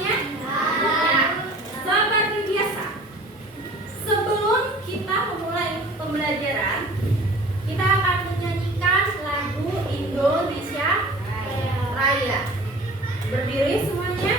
semuanya? Ya. Seperti biasa, sebelum kita memulai pembelajaran, kita akan menyanyikan lagu Indonesia Raya. Berdiri semuanya.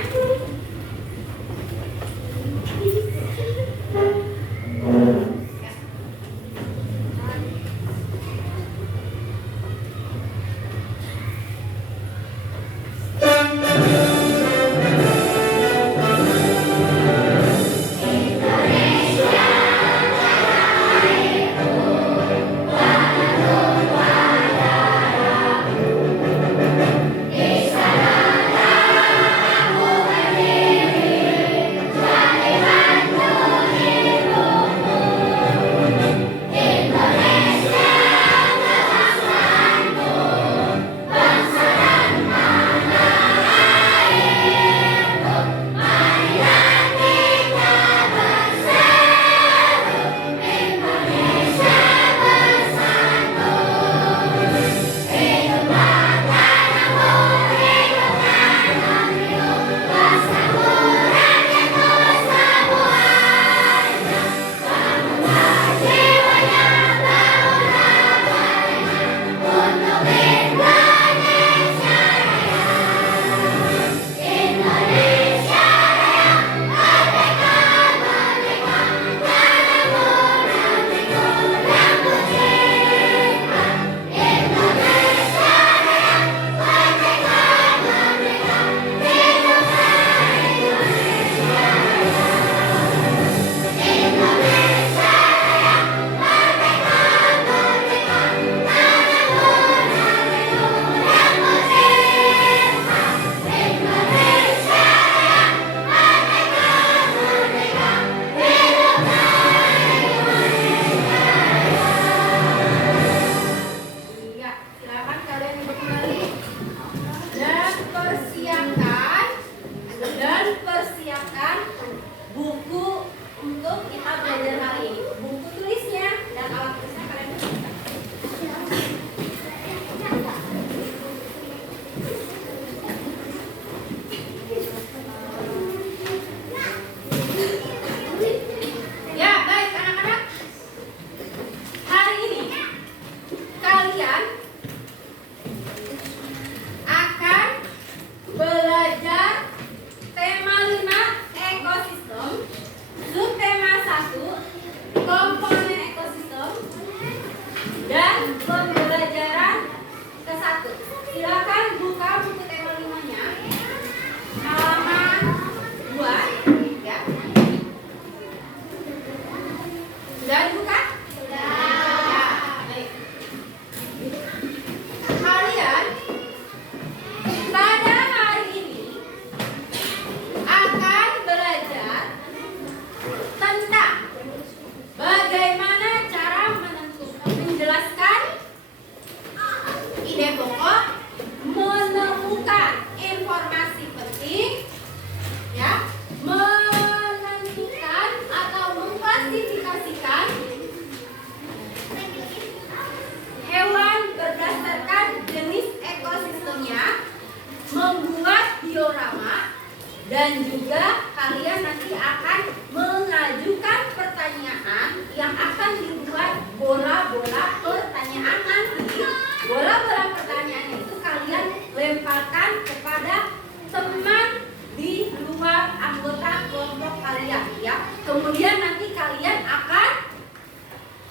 Dan juga kalian nanti akan mengajukan pertanyaan yang akan dibuat bola-bola pertanyaan nanti. Bola-bola pertanyaan itu kalian lemparkan kepada teman di luar anggota kelompok kalian ya. Kemudian nanti kalian akan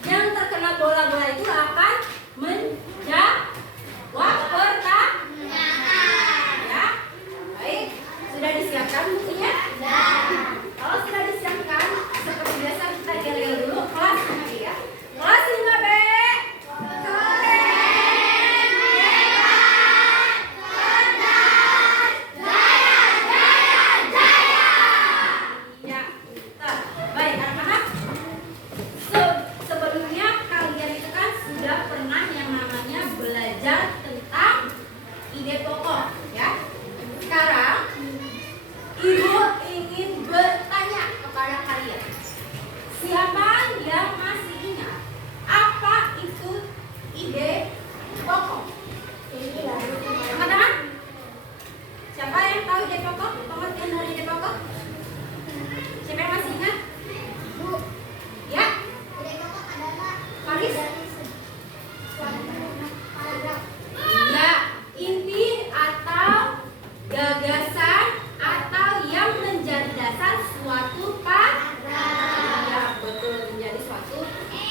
yang terkena bola-bola itu akan menjawab pertanyaan. Sudah disiapkan bukunya? Kalau sudah disiapkan, seperti biasa kita yel-yel dulu kelas 5B ya. Kelas 5B. Ya, baik anak-anak.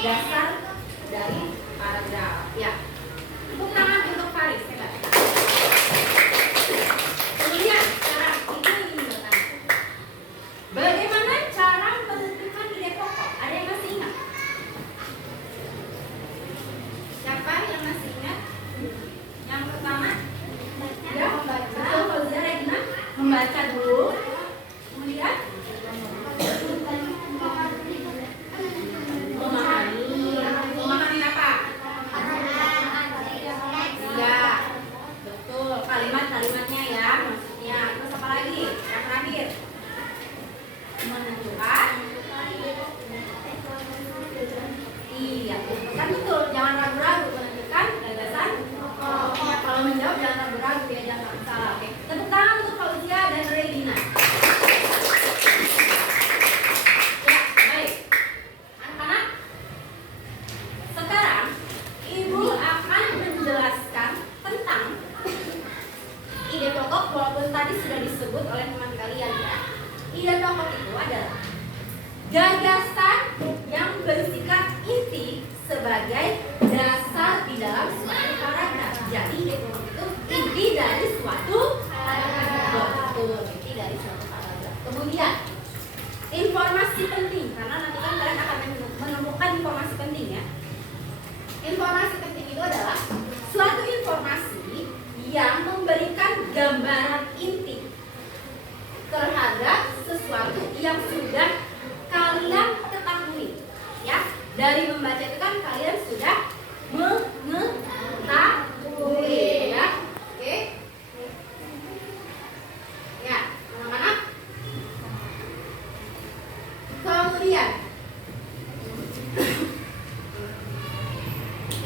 dasar dari paragraf. Ya, tepuk tangan untuk Faris. Hebat. Kemudian cara itu ingin bertanya, bagaimana cara menentukan ide pokok? Ada yang masih ingat? Siapa yang masih ingat? Yang pertama, ya, membaca. Kalau dia Regina membaca dulu, kemudian memahami apa? Iya, betul. Kalimat-kalimatnya ya, maksudnya. Terus apa lagi? Yang terakhir, menentukan. Iya, kan betul. Jangan ragu-ragu menentukan gagasan. Ya, kalau menjawab jangan ragu-ragu ya, jangan salah. Oke. Tepuk tangan untuk Fauzia dan Regina. Ya, baik. Anak-anak, sekarang Ibu akan menjelaskan tentang ide pokok, walaupun tadi sudah disebut oleh teman kalian ya. Ide pokok itu adalah gagasan yang bersifat inti sebagai dasar di dalam suatu paragraf. Jadi ide pokok itu inti dari suatu paragraf. Betul, inti dari suatu paragraf. Kemudian informasi penting, karena nanti kan kalian akan menemukan informasi penting ya. Informasi penting itu adalah suatu informasi yang memberikan gambaran inti terhadap sesuatu yang sudah kalian ketahui ya. Dari membaca itu kan kalian sudah mengetahui ya. Oke. Ya, anak-anak. Kemudian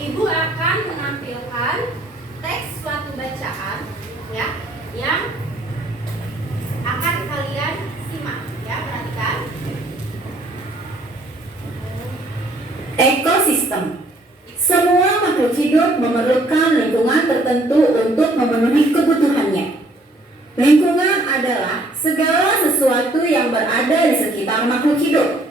Ibu akan menampilkan teks suatu bacaan ya, yang akan kalian simak ya, perhatikan. Ekosistem. Semua makhluk hidup memerlukan lingkungan tertentu untuk memenuhi kebutuhannya. Lingkungan adalah segala sesuatu yang berada di sekitar makhluk hidup.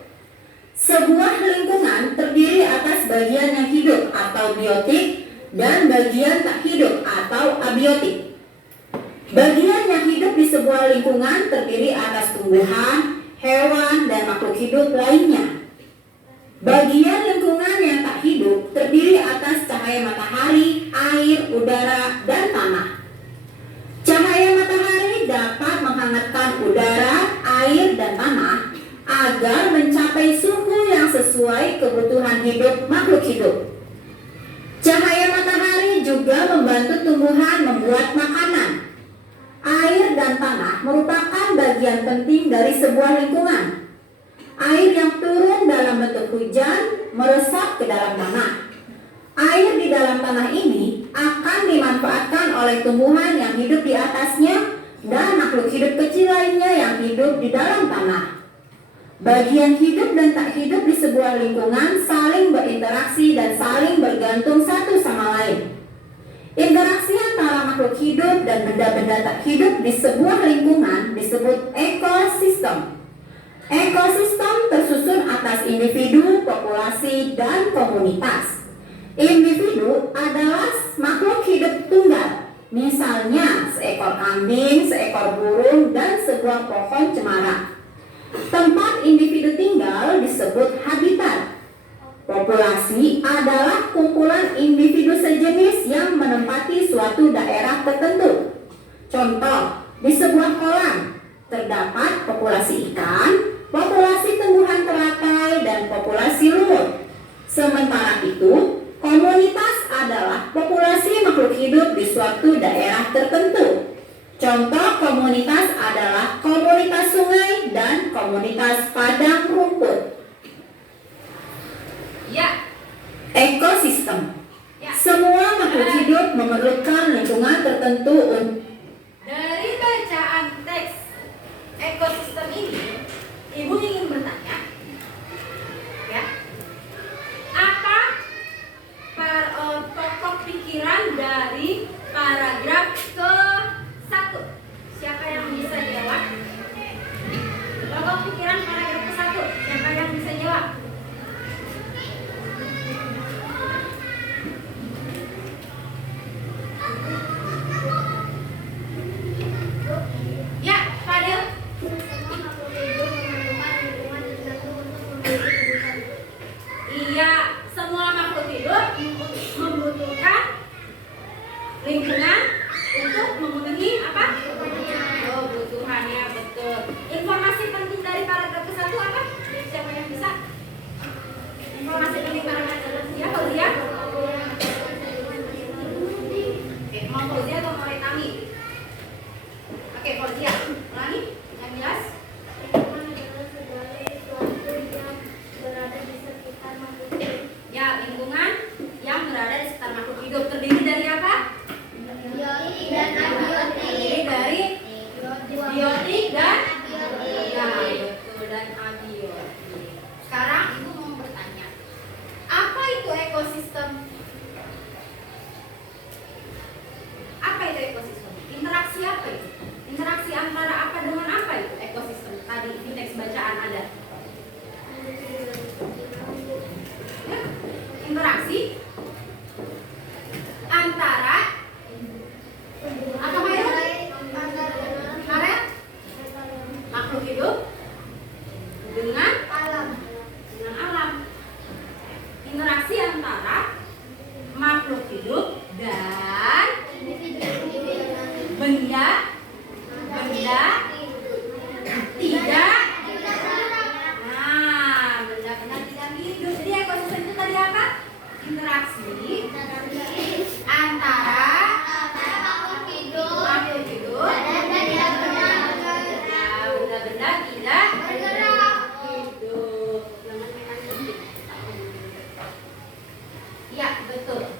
Sebuah lingkungan terdiri atas bagian yang hidup atau biotik dan bagian tak hidup atau abiotik. Bagian yang hidup di sebuah lingkungan terdiri atas tumbuhan, hewan, dan makhluk hidup lainnya. Bagian lingkungan yang tak hidup terdiri atas cahaya matahari, air, udara, dan tanah. Cahaya matahari dapat menghangatkan udara, air, dan tanah agar mencapai suhu yang sesuai kebutuhan hidup makhluk hidup. Cahaya matahari juga membantu tumbuhan membuat makanan. Air dan tanah merupakan bagian penting dari sebuah lingkungan. Air yang turun dalam bentuk hujan meresap ke dalam tanah. Air di dalam tanah ini akan dimanfaatkan oleh tumbuhan yang hidup di atasnya dan makhluk hidup kecil lainnya yang hidup di dalam tanah. Bagian hidup dan tak hidup di sebuah lingkungan saling berinteraksi dan saling bergantung satu sama lain. Interaksi antara makhluk hidup dan benda-benda tak hidup di sebuah lingkungan disebut ekosistem. Ekosistem tersusun atas individu, populasi, dan komunitas. Individu adalah makhluk hidup tunggal, misalnya seekor kambing, seekor burung, dan sebuah pohon cemara. Tempat individu tinggal disebut habitat. Populasi adalah kumpulan individu sejenis yang menempati suatu daerah tertentu. Contoh, di sebuah kolam terdapat populasi ikan, populasi tumbuhan teratai, dan populasi lumut. Sementara itu, komunitas adalah populasi makhluk hidup di suatu daerah tertentu. Contoh komunitas adalah komunitas sungai dan komunitas padang rumput. Ya. Ekosistem. Ya. Semua makhluk hidup memerlukan lingkungan tertentu Dari bacaan teks ekosistem ini, Ibu ingin bertanya, ya, apa pokok pikiran dari paragraf ke-1? Siapa yang bisa jawab? Pokok pikiran paragraf ke-1, siapa yang bisa jawab? makhluk hidup dengan alam. Interaksi antara makhluk hidup dan benda tidak. Nah, benda-benda tidak hidup. Jadi ekosistem itu tadi apa? Interaksi antara makhluk hidup dan benda-benda tidak hidup. Ya, betul.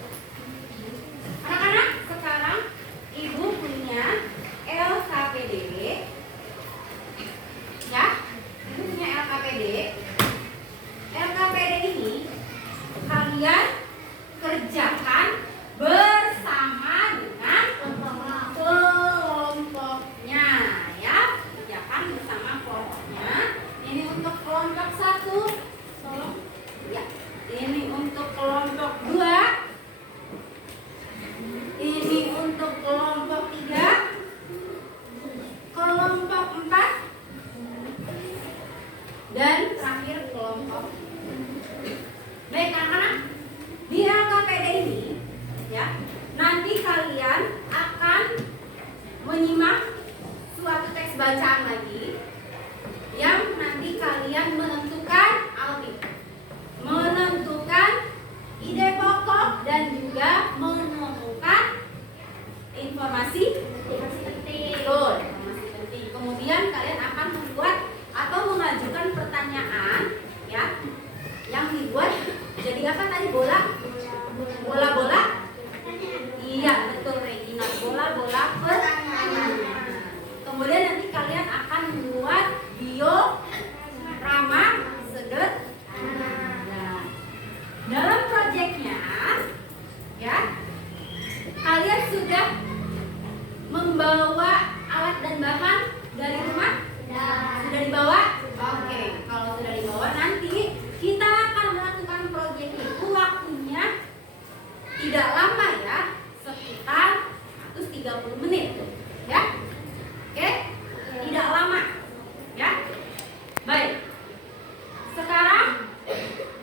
Anak-anak, sekarang Ibu punya LKPD. Ya, Ibu punya LKPD. LKPD ini kalian kerjakan bersama dengan kelompoknya, ya. Kerjakan bersama kelompoknya. Ini untuk kelompok 1. Ya. Ini untuk kelompok 2. Ini untuk kelompok 3. Kelompok 4. Dan terakhir kelompok. Baik anak-anak, di LKPD ini ya, nanti kalian akan menyimak suatu teks bacaan lagi yang nanti kalian menentukan ide pokok dan juga menemukan informasi penting. Kemudian kalian akan membuat atau mengajukan pertanyaan ya, yang dibuat jadi apa tadi? Bola. Iya, betul Regina. Bola pertanyaan. Kemudian nanti kalian akan membuat diorama sederhana. Dalam proyeknya ya, kalian sudah membawa alat dan bahan dari rumah? Sudah dibawa? Oke, kalau sudah dibawa nanti kita akan melakukan proyek itu waktunya tidak lama ya, sekitar 130 menit ya. Oke? Tidak lama ya. Baik. Sekarang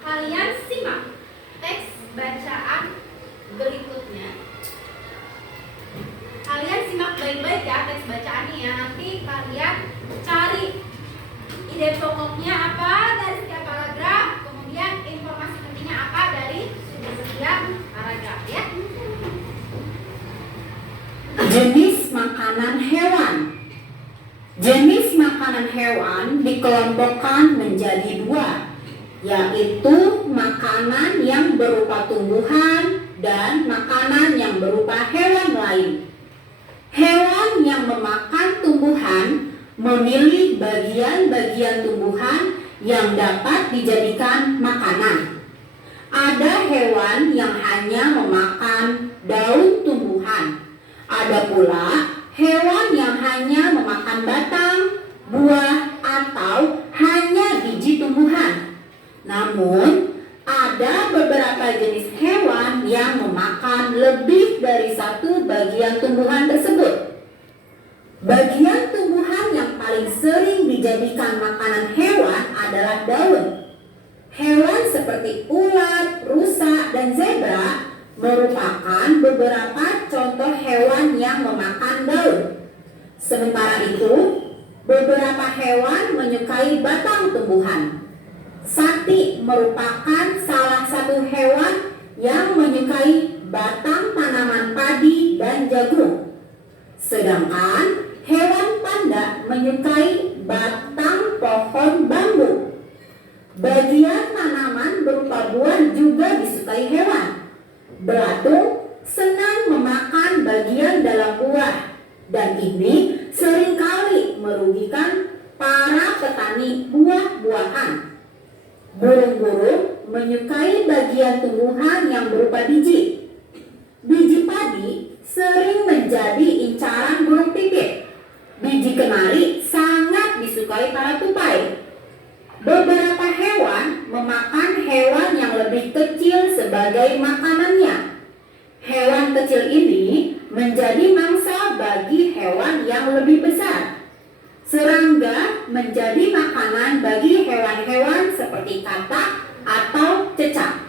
kalian simak teks bacaan berikutnya. Kalian simak baik-baik ya teks bacaannya ya. Nanti kalian cari ide pokoknya apa dari setiap paragraf, kemudian informasi pentingnya apa dari setiap paragraf ya. Jenis makanan hewan. Jenis makanan hewan dikelompokkan menjadi 2, yaitu makanan yang berupa tumbuhan dan makanan yang berupa hewan lain. Hewan yang memakan tumbuhan memilih bagian-bagian tumbuhan yang dapat dijadikan makanan. Ada hewan yang hanya memakan daun tumbuhan. Ada pula hewan yang hanya memakan batang, buah, atau hanya biji tumbuhan. Namun, ada beberapa jenis hewan yang memakan lebih dari satu bagian tumbuhan tersebut. Bagian tumbuhan yang paling sering dijadikan makanan hewan adalah daun. Hewan seperti ulat, rusa, dan zebra merupakan beberapa contoh hewan yang memakan daun. Sementara itu, beberapa hewan menyukai batang tumbuhan. Sapi merupakan salah satu hewan yang menyukai batang tanaman padi dan jagung. Sedangkan hewan panda menyukai batang pohon bambu. Bagian tanaman berupa buah juga disukai hewan. Belatung senang memakan bagian dalam buah, dan ini seringkali merugikan para petani buah-buahan. Burung-burung menyukai bagian tumbuhan yang berupa biji. Biji padi sering menjadi incaran burung pipit. Biji kenari sangat disukai para tupai. Beberapa hewan memakan hewan yang lebih kecil sebagai makanannya. Hewan kecil ini menjadi mangsa bagi hewan yang lebih besar. Serangga menjadi makanan bagi hewan-hewan seperti katak atau cecak.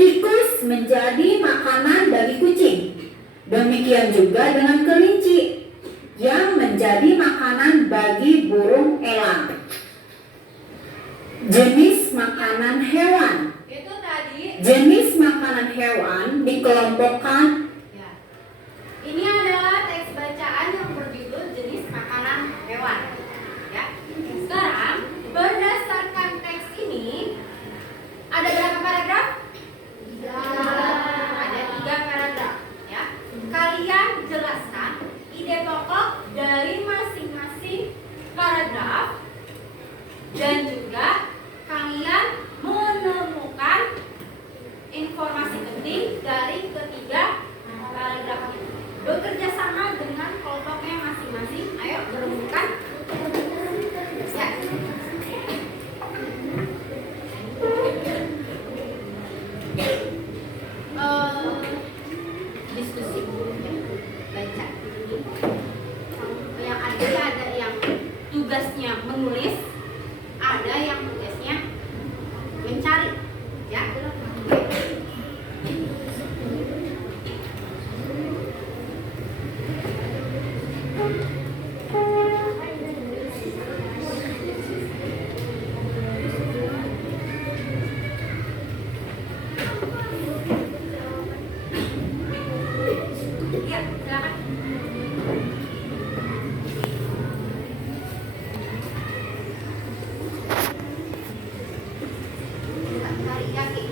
Tikus menjadi makanan bagi kucing. Demikian juga dengan kelinci yang menjadi makanan bagi burung elang. Jenis makanan hewan. Itu tadi. Jenis makanan hewan dikelompokkan. Ya. Ini adalah teks bacaan yang berjudul jenis makanan hewan. Ya. Sekarang berdasarkan teks ini ada berapa paragraf? Ada 3 paragraf. Ya. Kalian jelaskan ide pokok dari masing-masing paragraf dan juga kalian menemukan informasi penting dari ketiga paragraf ini. Bekerja sama dengan kelompoknya masing-masing. Ayo merumuskan. Ya. Diskusi. Baca. Yang ada yang tugasnya menulis, ada yang tugasnya mencari. Ya. Ya, silakan. Tarik kaki.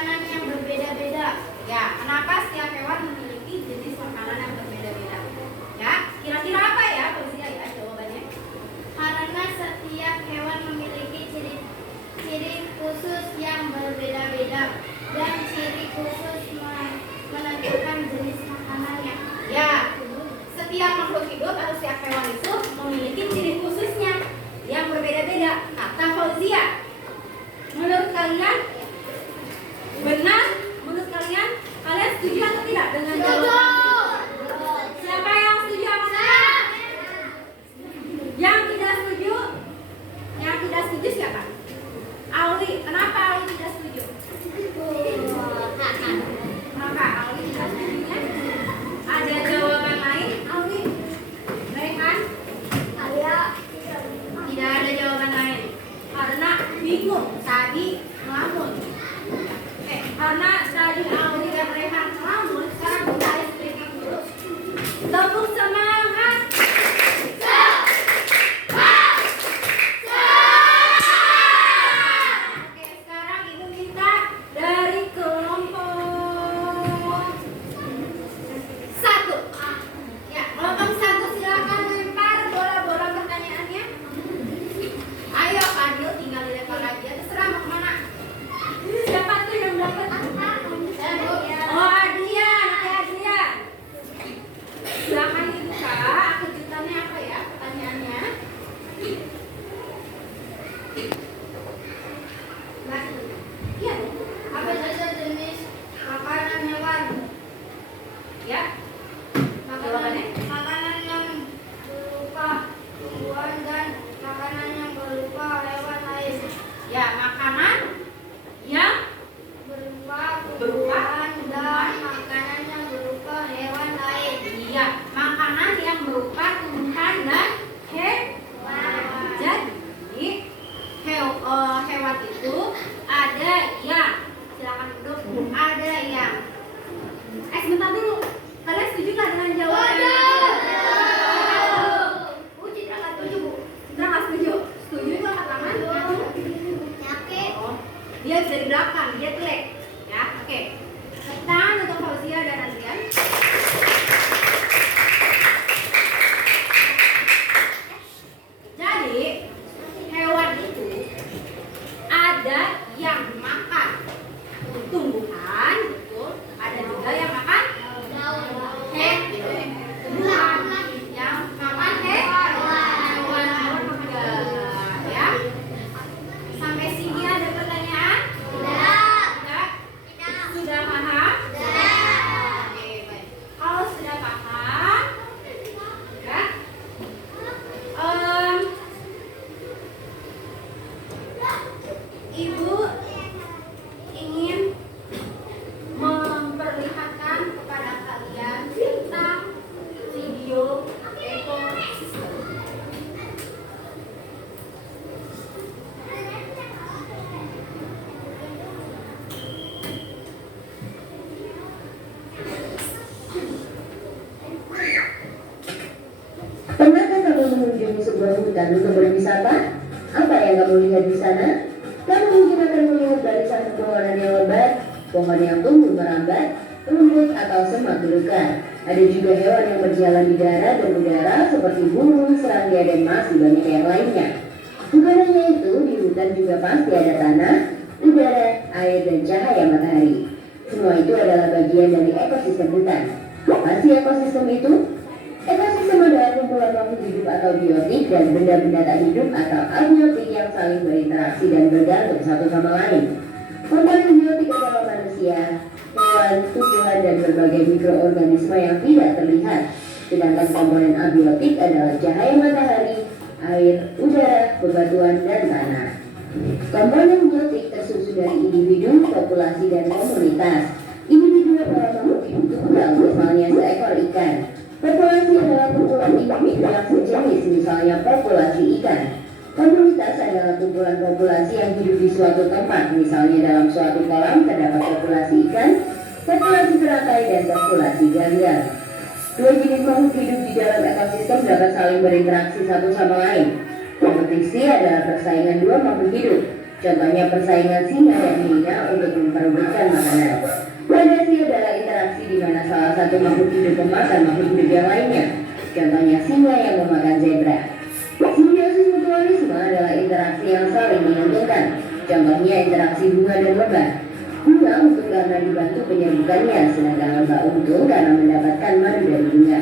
makanan yang berbeda-beda. Ya, kenapa setiap hewan memiliki jenis makanan yang berbeda-beda? Ya, kira-kira apa ya, Fauzia ya jawabannya? Karena setiap hewan memiliki ciri khusus yang berbeda-beda dan ciri khusus menentukan jenis makanannya. Ya, setiap makhluk hidup atau setiap hewan itu memiliki ciri khususnya yang berbeda-beda. Kata Fauzia. Menurut kalian benar? Menurut kalian setuju atau tidak dengan jawaban? Siapa yang setuju apa enggak? Yang tidak setuju? Yang tidak setuju siapa? Auli. Kenapa Auli tidak setuju? Maka Auli tidak setujunya? Ada jawaban lain, Auli? Rehan? Tidak ada jawaban lain. Karena bingung tadi melamun. Karena tadi Auli dan Rehan melamun, sekarang kita explaining dulu. Tepuk semangat. Oke, sekarang Ibu minta dari kelompok 1. Ya, kelompok 1 silakan lempar bola-bola pertanyaannya. Ayo, Adil tinggal dilempar aja, terserah mau kemana. Siapa tuh yang dapat? Oh, Adrian, Adrian. Silakan dibuka. Kejutannya apa ya pertanyaannya? Iya. Apa saja jenis makanan hewan? Ya. Jawabannya? Makanan yang berupa tumbuhan dan makanan yang berupa hewan lain. Ya, makanan yang Berupa tumbuhan dan makanan yang berupa hewan lain. iya, makanan yang berupa tumbuhan dan hewan. Jadi hewan itu ada yang, silakan duduk. Ada yang. Sebentar dulu. Kalian setuju nggak dengan jawaban? Citra nggak setuju, Bu. Citra nggak setuju. Setuju itu angkat tangan. Oh, dia bisa di belakang, dia telek. Ya, oke. Tangan untuk Fauzia dan Adrian. Jadi, hewan itu ada yang makan tumbuhan, betul. Ada juga yang makan tumbuhan, yang makan hewan juga. Ya. Sampai sini ada pertanyaan? Tidak. Sudah paham? Oke, baik. Kalau sudah paham, ya. Ibu ingin memperlihatkan kepada kalian tentang video ekosistem. Pernahkah kamu mengunjungi sebuah hutan untuk berwisata? Apa yang kamu lihat di sana? Kamu mungkin akan melihat barisan pepohonan yang lebat, pohon yang tumbuh merambat, rumput atau semak belukar. Ada juga hewan yang berjalan di darat dan udara seperti burung, serangga, dan masih banyak yang lainnya. Bukan hanya itu, di hutan juga pasti ada tanah, udara, air, dan cahaya matahari. Semua itu adalah bagian dari ekosistem hutan. Apa sih ekosistem itu? Ekosistem adalah kumpulan makhluk hidup atau biotik dan benda-benda tak hidup atau abiotik yang saling berinteraksi dan bergantung satu sama lain. Komponen biotik adalah manusia, hewan, tumbuhan, dan berbagai mikroorganisme yang tidak terlihat. Sedangkan komponen abiotik adalah cahaya matahari, air, udara, bebatuan, dan tanah. Komponen biotik tersusun dari individu, populasi, dan komunitas. Individu adalah makhluk hidup tunggal, misalnya seekor ikan. Populasi adalah kumpulan individu yang sejenis, misalnya populasi ikan. Komunitas adalah kumpulan populasi yang hidup di suatu tempat, misalnya dalam suatu kolam terdapat populasi ikan, populasi teratai, dan populasi ganggang. Dua jenis makhluk hidup di dalam ekosistem dapat saling berinteraksi satu sama lain. Kompetisi adalah persaingan dua makhluk hidup. Contohnya persaingan singa dan hiena untuk memperebutkan makanan. Predasi adalah interaksi di mana salah satu makhluk hidup memakan makhluk hidup yang lainnya. Contohnya singa yang memakan zebra. Simbiosis mutualisme adalah interaksi yang saling menguntungkan. Contohnya interaksi bunga dan lebah. Bunga untung karena dibantu penyerbukannya, sedangkan lebah untung karena mendapatkan madu dari bunga.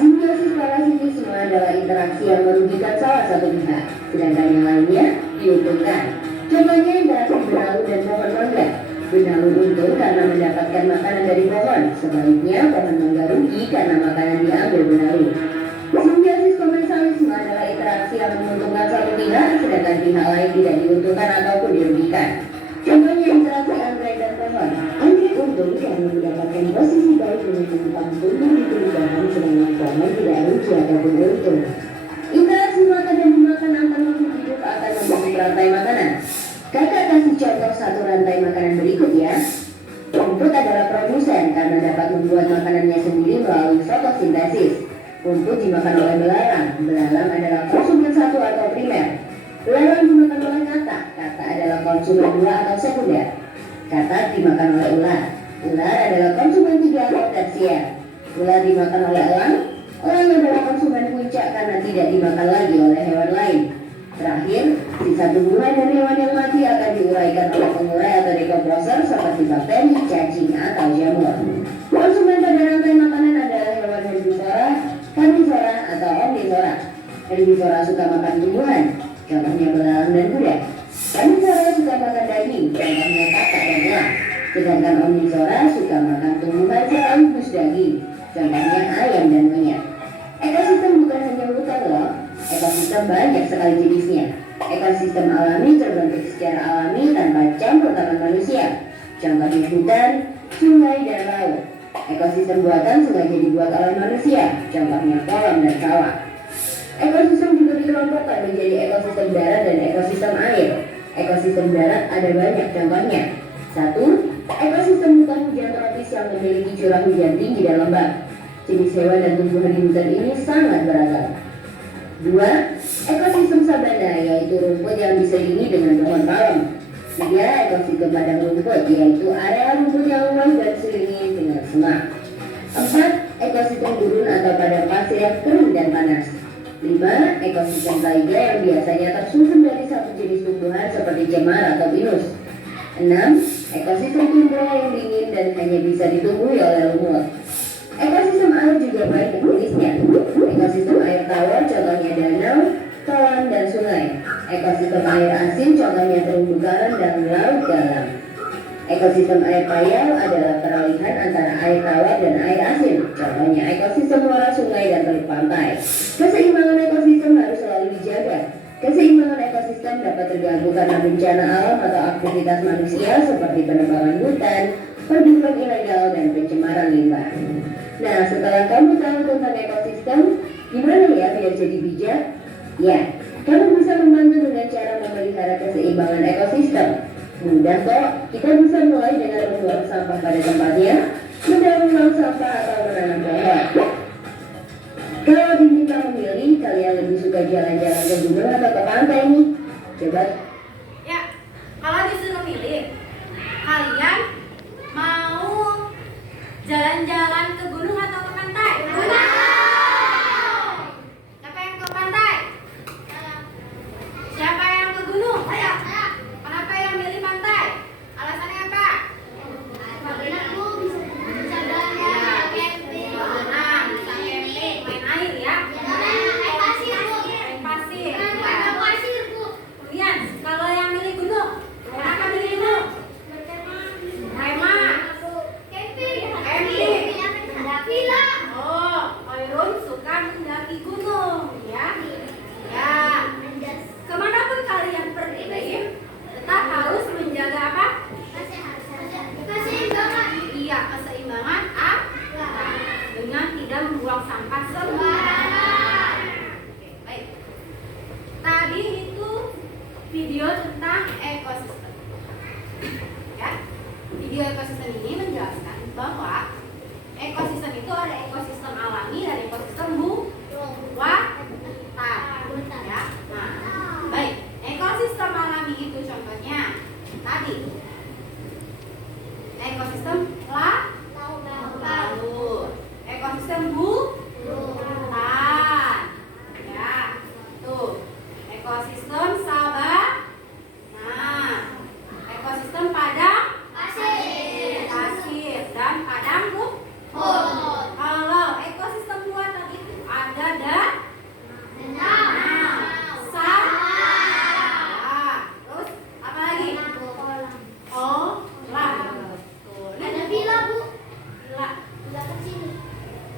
Simbiosis parasitisme adalah interaksi yang merugikan salah satu pihak, sedangkan yang lainnya diuntungkan. Contohnya interaksi benalu dan pohon mangga. Benalu untung karena mendapatkan makanan dari pohon, sebaliknya pohon mangga rugi karena makanan diambil benalu. Simbiosis komensalisme adalah interaksi yang menguntungkan satu pihak, sedangkan pihak lain tidak diuntungkan ataupun dirugikan. Contohnya interaksi anggrek dan pohon. Anggrek untung karena mendapatkan posisi baik dengan menumpang tumbuh di perubahan, sedangkan pohon tidak rugi ataupun untung. Interaksi makan dan dimakan antar makhluk hidup akan membentuk rantai makanan. Kakak kasih contoh satu rantai makanan berikut ya. Rumput adalah produsen karena dapat membuat makanannya sendiri melalui fotosintesis. Rumput dimakan oleh belalang. Belalang adalah konsumen satu atau primer. Belalang dimakan oleh katak. Katak adalah konsumen dua atau sekunder. Katak dimakan oleh ular. Ular adalah konsumen tiga atau tersier. Ular dimakan oleh elang. Elang adalah konsumen puncak karena tidak dimakan lagi oleh hewan lain. Terakhir, sisa tumbuhan dan hewan yang mati akan diuraikan oleh pengurai atau dekomposer seperti bakteri, cacing, atau jamur. Konsumen pada rantai makanan adalah hewan herbivora, karnivora, atau omnivora. Herbivora suka makan tumbuhan, contohnya belalang dan kuda. Karnivora suka makan daging, contohnya katak dan elang. Sedangkan omnivora suka makan tumbuhan sekaligus daging, contohnya ayam dan monyet. Ekosistem bukan hanya hutan loh. Ekosistem banyak sekali jenisnya. Ekosistem alami terbentuk secara alami tanpa campur tangan manusia. Contohnya hutan, sungai, dan laut. Ekosistem buatan sengaja dibuat oleh manusia. Contohnya kolam dan sawah. Ekosistem juga dikelompokkan menjadi ekosistem darat dan ekosistem air. Ekosistem darat ada banyak contohnya. 1. Ekosistem hutan hujan tropis yang memiliki curah hujan tinggi dan lembab. Jenis hewan dan tumbuhan di hutan ini sangat beragam. 2. Ekosistem sabana, yaitu rumput yang diselingi dengan pohon palem. 3. Ekosistem padang rumput, yaitu area rumput yang luas dan diselingi dengan semak. 4. Ekosistem gurun atau padang pasir yang kering dan panas. 5. Ekosistem taiga yang biasanya tersusun dari satu jenis tumbuhan seperti cemara atau pinus. 6. Ekosistem tundra yang dingin dan hanya bisa ditumbuhi oleh lumut. Ekosistem air juga banyak jenisnya. Ekosistem air tawar contohnya danau, kolam, dan sungai. Ekosistem air asin contohnya terumbu karang dan laut dalam. Ekosistem air payau adalah peralihan antara air tawar dan air asin. Contohnya ekosistem muara sungai dan teluk pantai. Keseimbangan ekosistem harus selalu dijaga. Keseimbangan ekosistem dapat terganggu karena bencana alam atau aktivitas manusia seperti penebangan hutan, perburuan ilegal, dan pencemaran limbah. Nah, setelah kamu tahu tentang ekosistem, gimana ya biar jadi bijak? Ya, kamu bisa membantu dengan cara memelihara keseimbangan ekosistem. Mudah kok, kita bisa mulai dengan membuang sampah pada tempatnya, mendaur ulang sampah atau menanam pohon. Kalau diminta memilih, kalian lebih suka jalan-jalan ke gunung atau ke pantai nih? Coba. Ya, kalau disuruh milih, kalian mau jalan-jalan ke gunung atau ke pantai? Siapa yang ke pantai? Siapa yang ke gunung? Kenapa yang milih pantai? Alasannya apa? Aku bisa jalan-jalan, camping. Nah, bisa camping, main air ya. Naik pasir, Bu. Main pasir. Naik pasir, Bu. Kemudian, kalau yang milih gunung, kenapa milih gunung? Kemah. Camping. Villa. Oh, Koirun suka mendaki gunung, ya. Ya. Kemanapun kalian pergi, tetap harus menjaga apa? Keseimbangan. Iya, keseimbangan dengan tidak membuang sampah sembarangan. Baik. Tadi itu video tentang ekosistem. Ya. Video ekosistem ini menjelaskan bahwa ekosistem itu ada ekosistem alami dan ekosistem buatan. Ya. Nah, baik. Ekosistem alami itu contohnya ekosistem sabana. Ekosistem padang pasir dan padang rumput. Kalau ekosistem buatan itu ada terus apa lagi? Kolam. Tuh, Ada villa, Bu. villa. Villa kecil.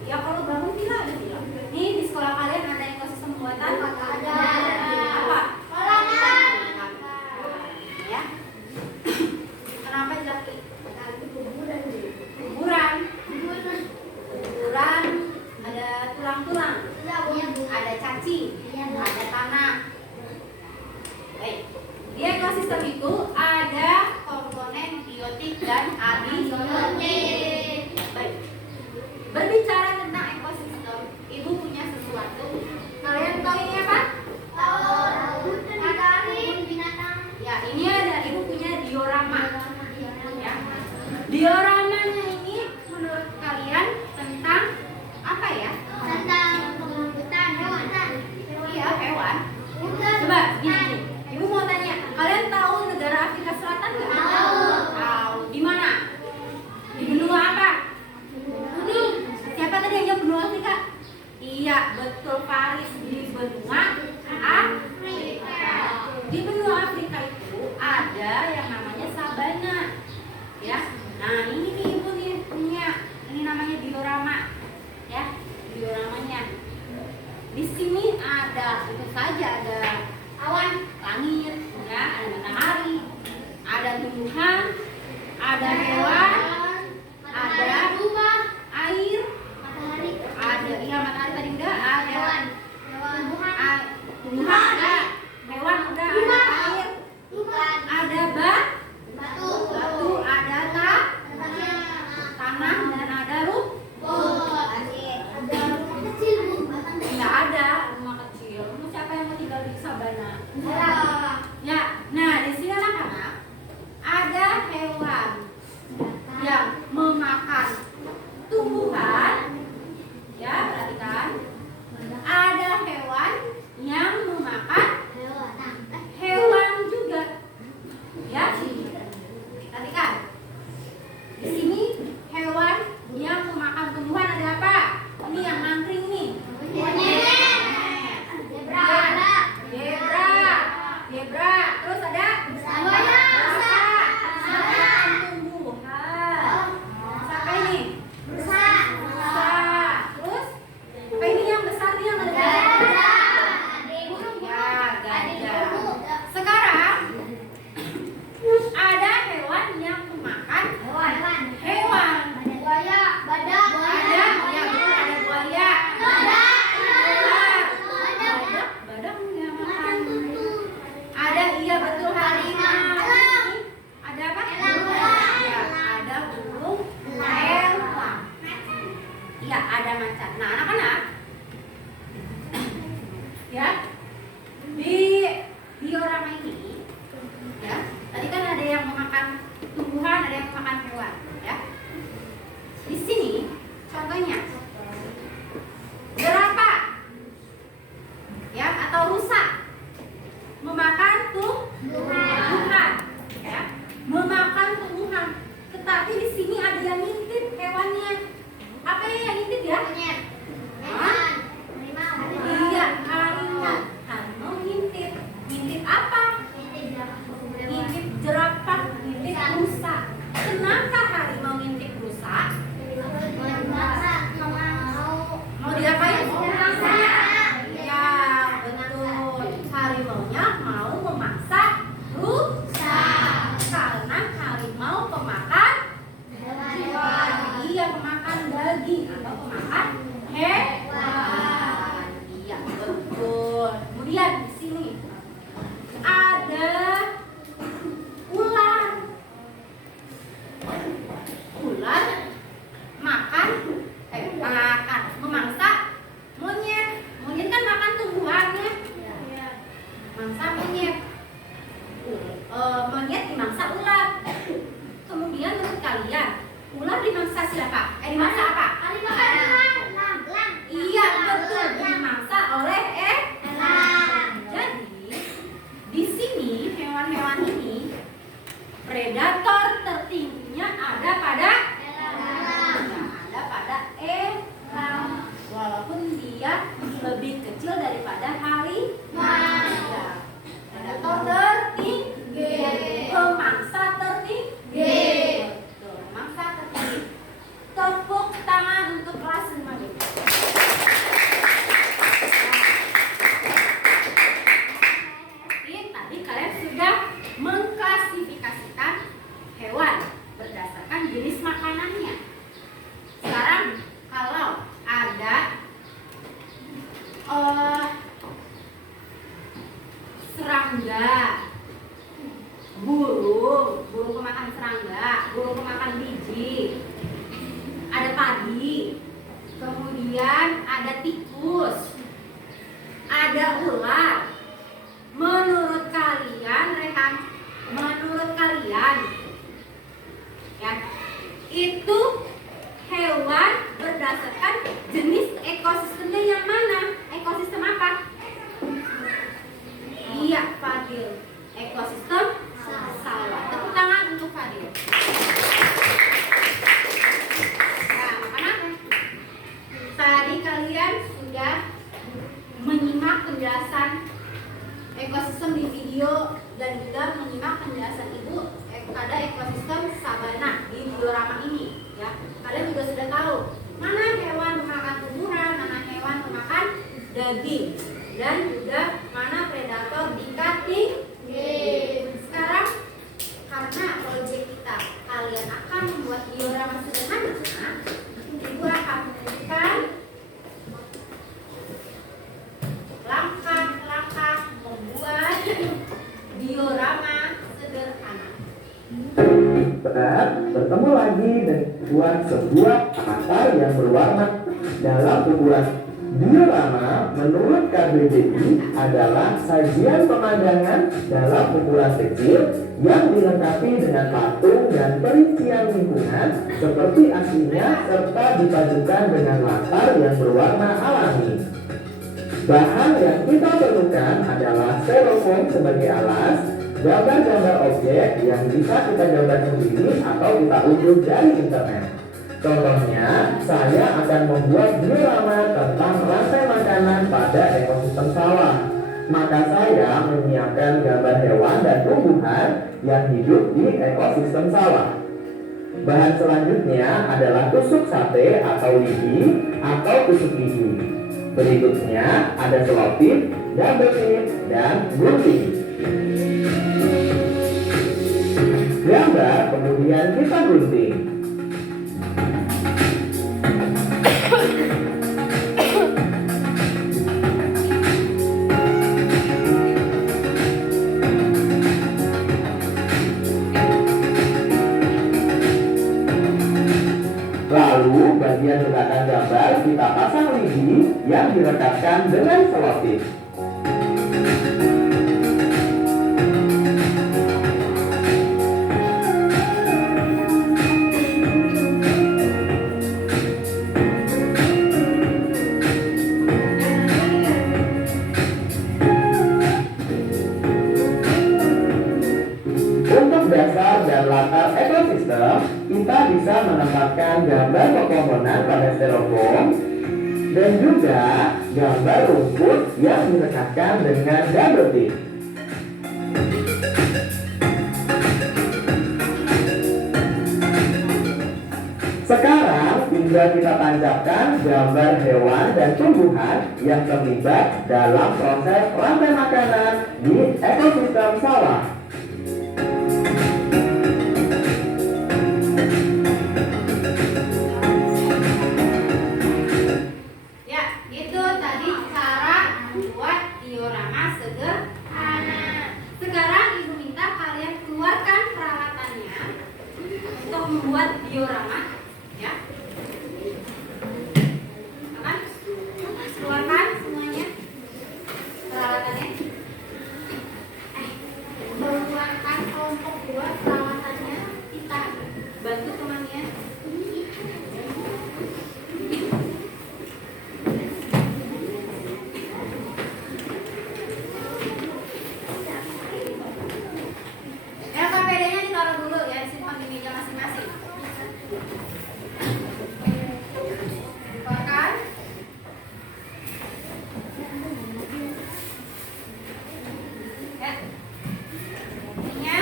Ya kalau bangun villa ada villa. Nih di sekolah kalian ada ekosistem buatan? Ada. Apa? Kolam ikan. Ya. Kenapa dilaki? Kuburan. Kuburan. Kuburan ada tulang-tulang, Iya, Bu. ada cacing, Iya, Bu. ada tanah. Baik. Di ekosistem itu ada komponen biotik dan abiotik. Baik. Berbicara tentang ekosistem, Ibu punya sesuatu. Kalian tahu ini apa? Tahu. Matahari. Binatang. Ya, ini ada Ibu punya diorama. Ya. Dioramanya ini menurut kalian tentang apa ya? Tentang pembuatan hewan. Iya, hewan. Bukan. Coba gini, Ibu mau tanya, kalian tahu negara Afrika Selatan nggak? Tahu. Tahu. Di mana? Di benua apa? Siapa tadi yang jawab benua Afrika? Iya, betul Faris, di benua Afrika. Di benua Afrika itu ada yang namanya sabana. Ya. Nah, ini nih Ibu nih punya. Ini namanya diorama. Ya, dioramanya. Di sini ada, tentu saja ada Awan. langit, ya, ada matahari, ada tumbuhan, ada hewan, Ada rumah. air, Matahari. ada iya matahari tadi udah, ada Hewan. Tumbuhan. tumbuhan ada, hewan udah, ada air, Bukan. ada Batu. batu, ada tanah dan ada Ada rumah kecil, Bu. nggak ada rumah kecil. Terus siapa yang mau tinggal di sabana? Ada. Ya, nah di sini anak-anak ada hewan yang memakan tumbuhan, ya perhatikan. Ada hewan yang memakan hewan juga, ya. Perhatikan. Di sini hewan yang memakan tumbuhan ada apa? Ini yang nangkring nih. Zebra. Terus ada Buaya. makan tumbuhan. Siapa ini? Rusa. Terus apa ini yang besar nih yang ada? Ya, gajah. Sekarang ada hewan yang memakan hewan. Buaya. Badak. Ada, ya betul, ada buaya. Badak nggak makan. Ada, iya betul, harimau. Ada apa? Ya, ada burung elang. Iya, ada macan. Nah, anak-anak, ya, di diorama ini, ya, tadi kan ada yang memakan tumbuhan, ada yang memakan hewan, ya. Di sini, contohnya, jerapah, ya, atau rusa memakan tumbuhan, ya, memakan tumbuhan. Tetapi di sini ada yang ngintip hewannya. Apa yang ngintip ya? Iya, harimau. Harimau ngintip. Ngintip apa? Ngintip jerapah, ngintip rusa. Kenapa harimau ngintip rusa? Mau diapain? Ya, betul. Harimaunya mau memasak serangga, burung pemakan serangga, burung pemakan biji, ada padi, kemudian ada tikus, ada ular. Menurut kalian, Rehan, ya, itu hewan berdasarkan jenis ekosistemnya yang mana? Ekosistem apa? Iya, Fadil. Ekosistem sawah. Tepuk tangan untuk Fadil. Nah, anak, tadi kalian sudah menyimak penjelasan ekosistem di video dan juga menyimak penjelasan ibu pada ekosistem sabana di diorama ini, ya. Kalian juga sudah tahu mana hewan pemakan tumbuhan, mana hewan pemakan daging, dan juga mana predator di cutting. Sekarang karena proyek kita kalian akan membuat diorama sederhana, ibu akan menunjukkan langkah-langkah membuat diorama sederhana. Benar, bertemu lagi dengan sebuah akar yang berwarna dalam ukuran. Diorama menurut KBBI adalah sajian pemandangan dalam ukuran kecil yang dilengkapi dengan patung dan perincian lingkungan seperti aslinya serta dipadukan dengan latar yang berwarna alami. Bahan yang kita perlukan adalah styrofoam sebagai alas, gambar-gambar objek yang bisa kita gambar sendiri atau kita unduh dari internet. Contohnya, saya akan membuat diorama tentang rantai makanan pada ekosistem sawah. Maka saya menyiapkan gambar hewan dan tumbuhan yang hidup di ekosistem sawah. Bahan selanjutnya adalah tusuk sate atau lidi atau tusuk gigi. Berikutnya ada selotip, double tip, dan gunting. Gambar kemudian kita gunting. Lalu bagian belakang gambar kita pasang lidi yang direkatkan dengan selotip. Untuk dasar dan latar ekosistem, kita bisa menempatkan gambar pepohonan pada styrofoam dan juga gambar rumput yang direkatkan dengan double tip. Sekarang tinggal kita tancapkan gambar hewan dan tumbuhan yang terlibat dalam proses rantai makanan di ekosistem sawah. Membuat diorama, ya. Akan keluarkan semuanya peralatannya. Keluarkan kelompok 2 peralatannya. Kita bantu temannya. KPD-nya ditaruh dulu ya, simpan di meja masing-masing. Keluarkan. Ya. Ininya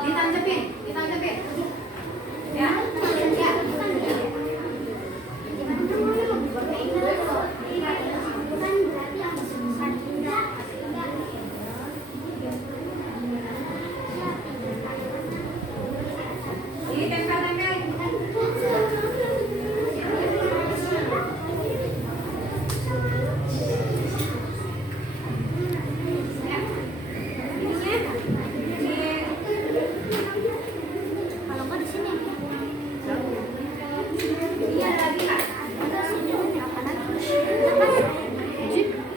Ditancepin. Ya. Kalau nggak di sini. Iya, ada lagi nggak?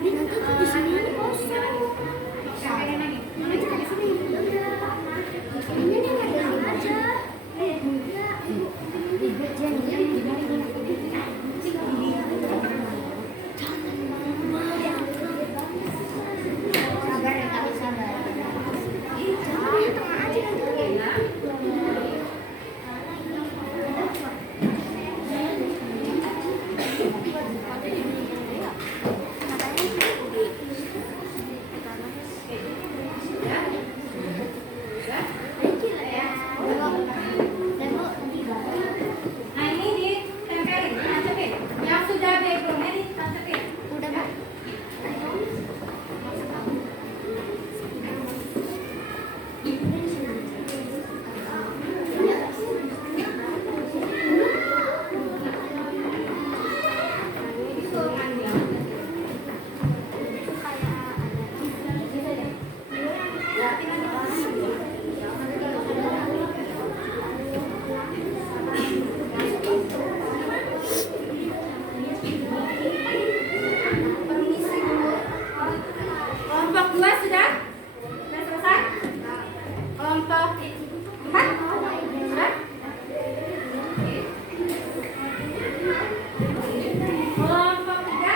Nanti tuh di sini ini kosong. Siapin lagi. Ini nih ada aja. Sabar ya, Kak, sabar. Tengah aja nanti. Nah, ini ditempelin, ditancepin. Yang sudah backgroundnya ditancepin. Udah, Mbak. Kelompok 2 sudah? Sudah selesai? Kelompok 4? Sudah? Kelompok 3?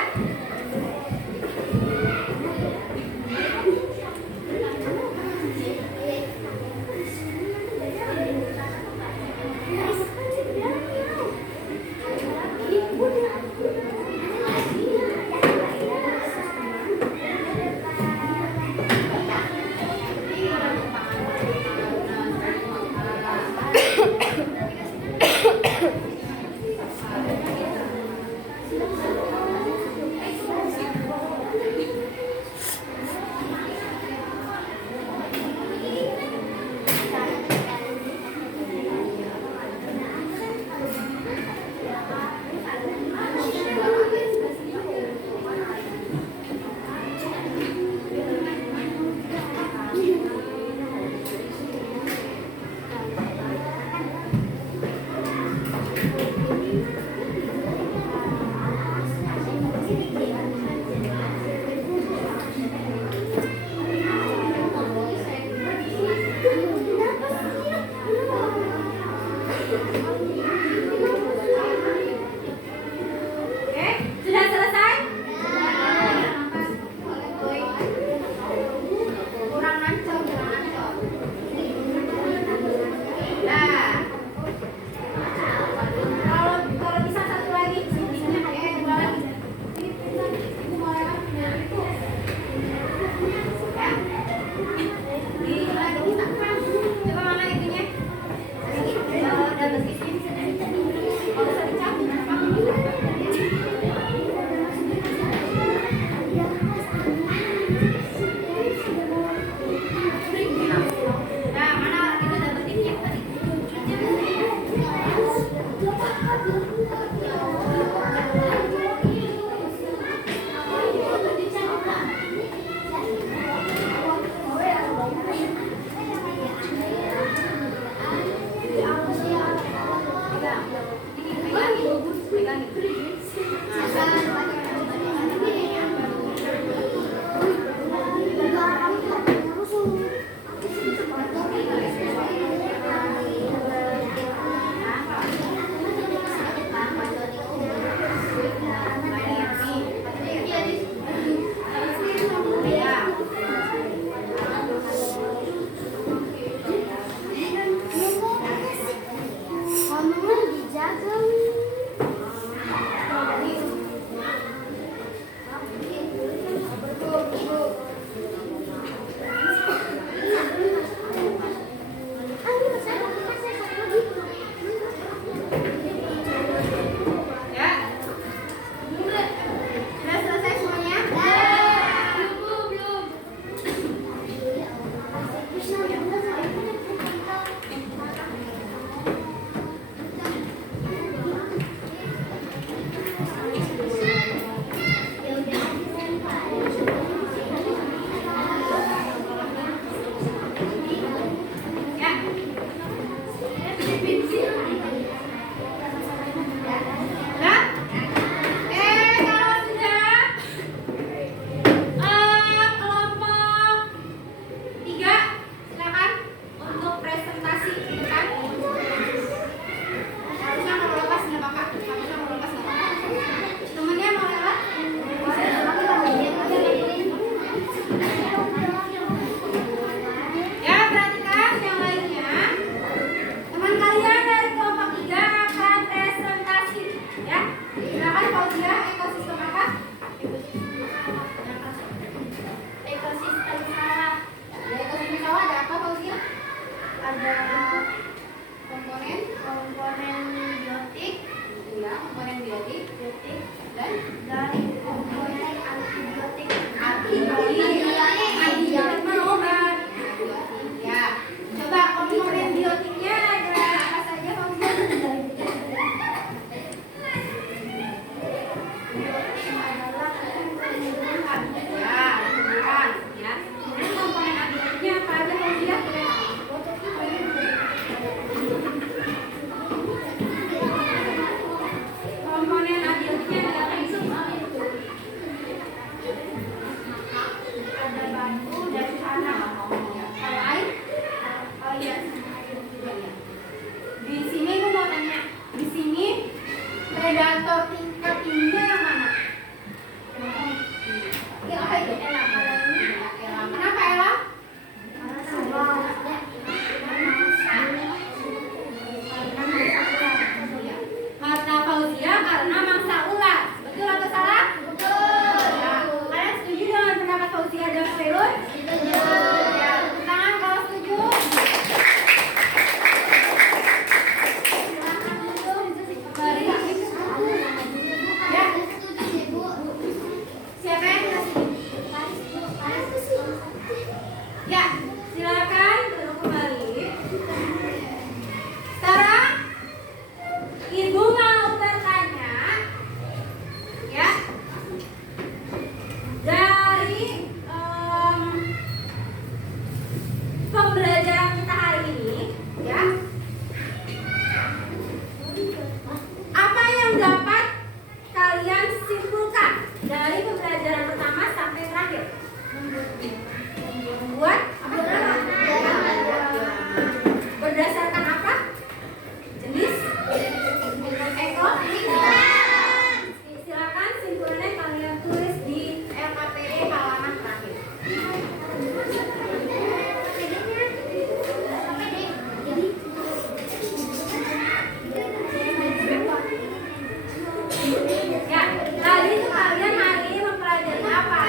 ada Komponen biotik, ya, komponen biotik dan komponen antibiotik. antibiotik obat. Ya, coba komponen biotiknya ada apa saja, Fauzia? Ya, tumbuhan, ya. Kemudian komponen antibiotiknya apa aja, Fauzia? Komponen antibiotiknya ada apa itu? Ada batu dan tanah. Kalau air? Oh iya. Di sini aku mau tanya, di sini predator tingkat tingginya yang mana? Yang apa itu? Ella. Kenapa Ella? Kata Fauzia karena mangsa ular. Betul atau salah? Betul. Ya. Kalian setuju dengan pendapat Fauzia dan Khairul? Setuju. Ya, tepuk tangan kalau setuju. Mari. Ya. Siapa yang ya, silakan duduk kembali. Sekarang Ibu mau bertanya, ya, dari pembelajaran kita hari ini, ya, apa yang dapat kalian simpulkan dari pembelajaran pertama sampai terakhir? Membuat berdasarkan apa? Jenis? Ekor? Silakan simpulnya kalian tulis di LKPD halaman terakhir. Ya, tadi itu kalian hari ini mempelajari apa?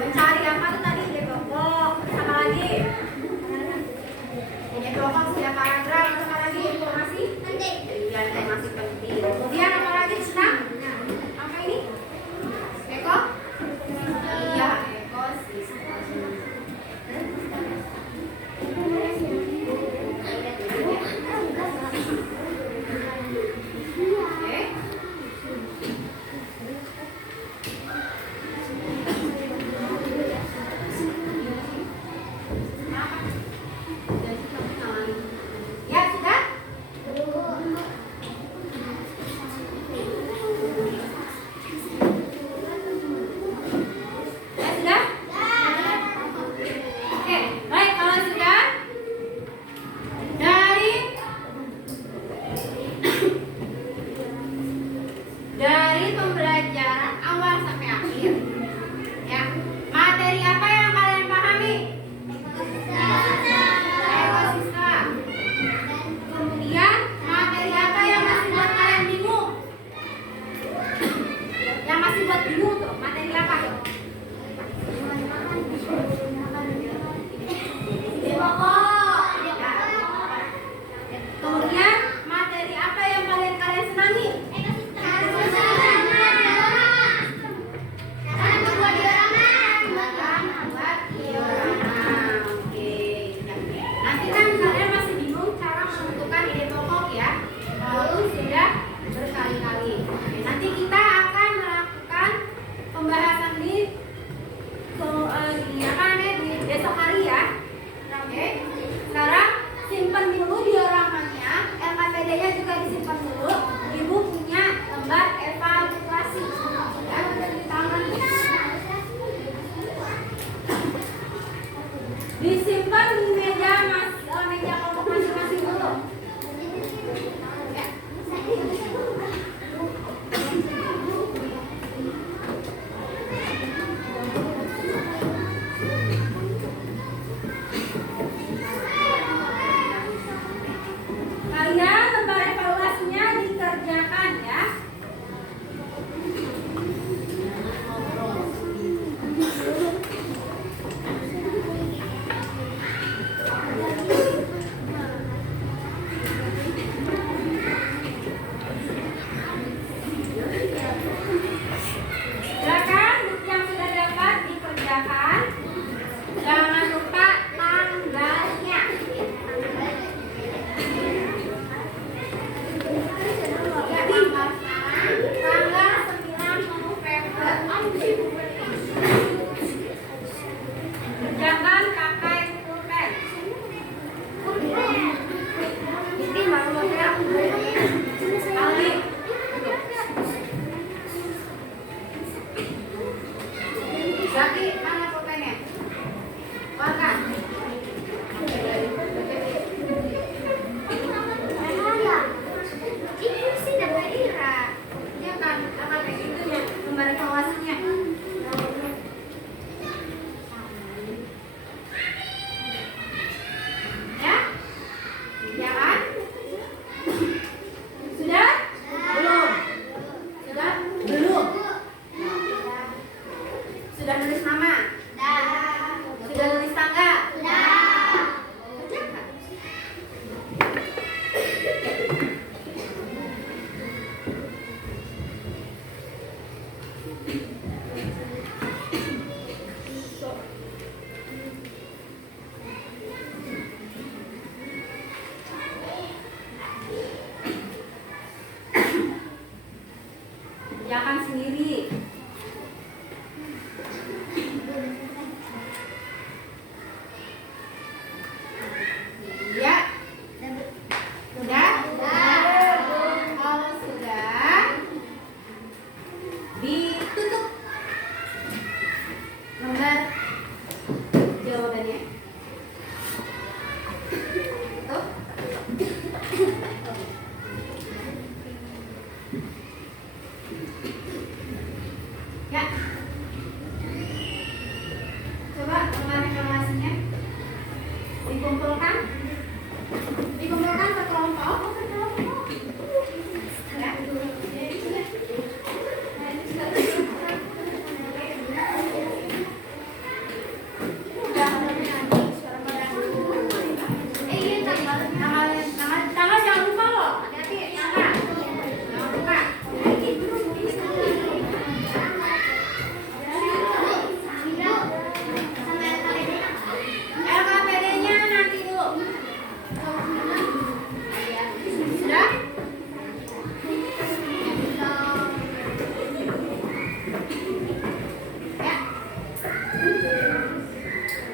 Mencari apa tuh tadi? Develop, sama lagi? Develop sudah paragraf, apa lagi? Informasi? Iya, informasi penting. Kemudian apa lagi? Senang? Apa ini? Eko? Iya, ekosistem. Oke. Ya, sudah? Ya, sudah? Oke, baik, kalau sudah dari pembelajaran awal sampai akhir, ya, materi apa yang kalian pahami? Ekosistem. Kemudian materi apa yang masih buat kalian bingung? Yang masih buat bingung tuh materi apa? kerjakan sendiri. Ya, sudah? Kalau sudah, ditutup lembar jawabannya. Tutup. Ya. Coba lembar informasinya dikumpulkan. Dikumpulkan ke kelompok. Ya. Tangan jangan lupa loh. Hati-hati tangan. Jangan lupa. LKPD-nya nanti dulu. Sudah? Ya.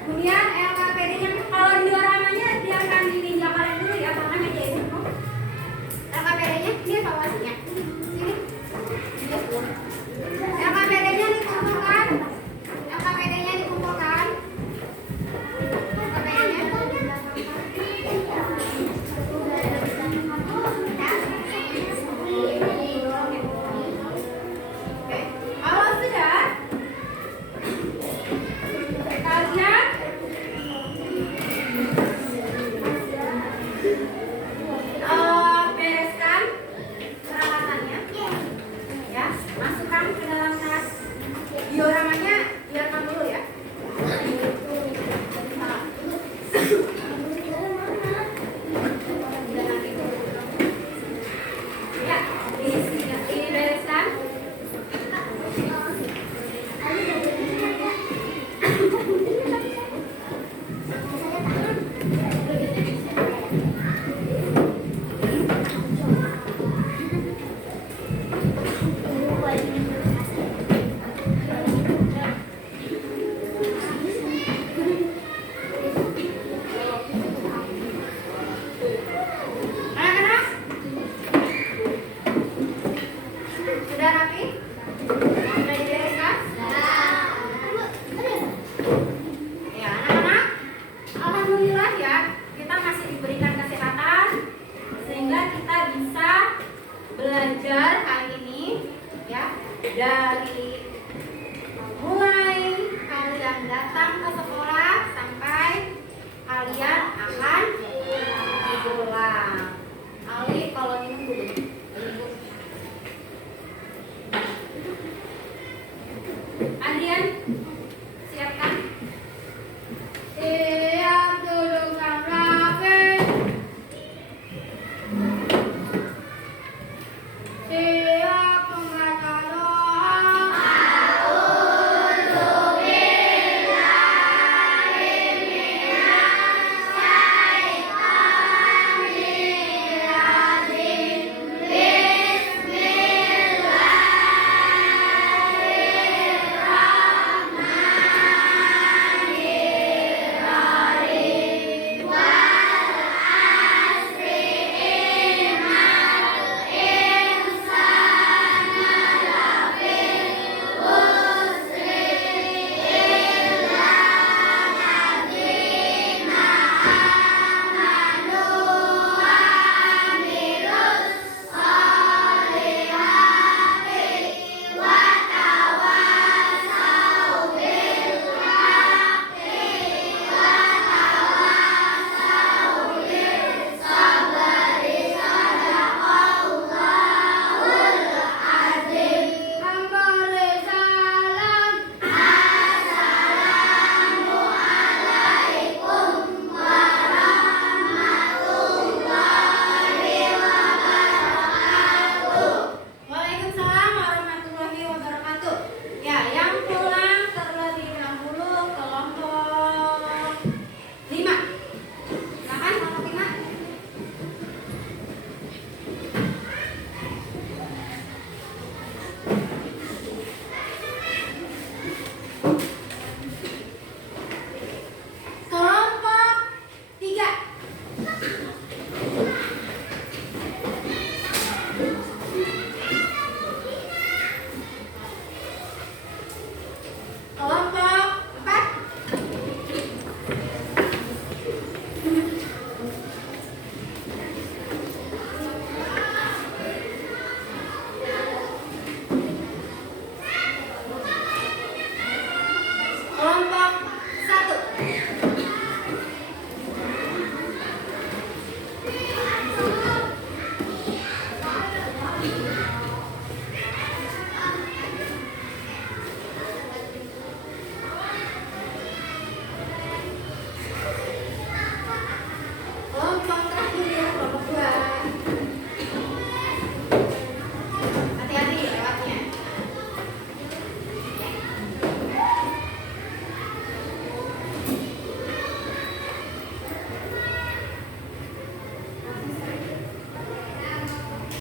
Kemudian LKPD-nya kalau dioramanya biarkan di meja kalian dulu ya, karena meja itu penuh. LKPD-nya ini evaluasinya. Sini. LKPD-nya dikumpulkan. LKPD-nya dikumpulkan. Oke. Kalau sudah, kalian bereskan peralatannya, ya, masukkan ke dalam tas. Dioramanya biarkan dulu ya. Ya, ini bereskan. Anak-anak, sudah rapi? Sudah dibereskan? Ya, anak-anak, alhamdulillah ya, kita masih diberikan kesehatan sehingga kita bisa belajar hari ini ya, dari mulai kalian datang ke sekolah sampai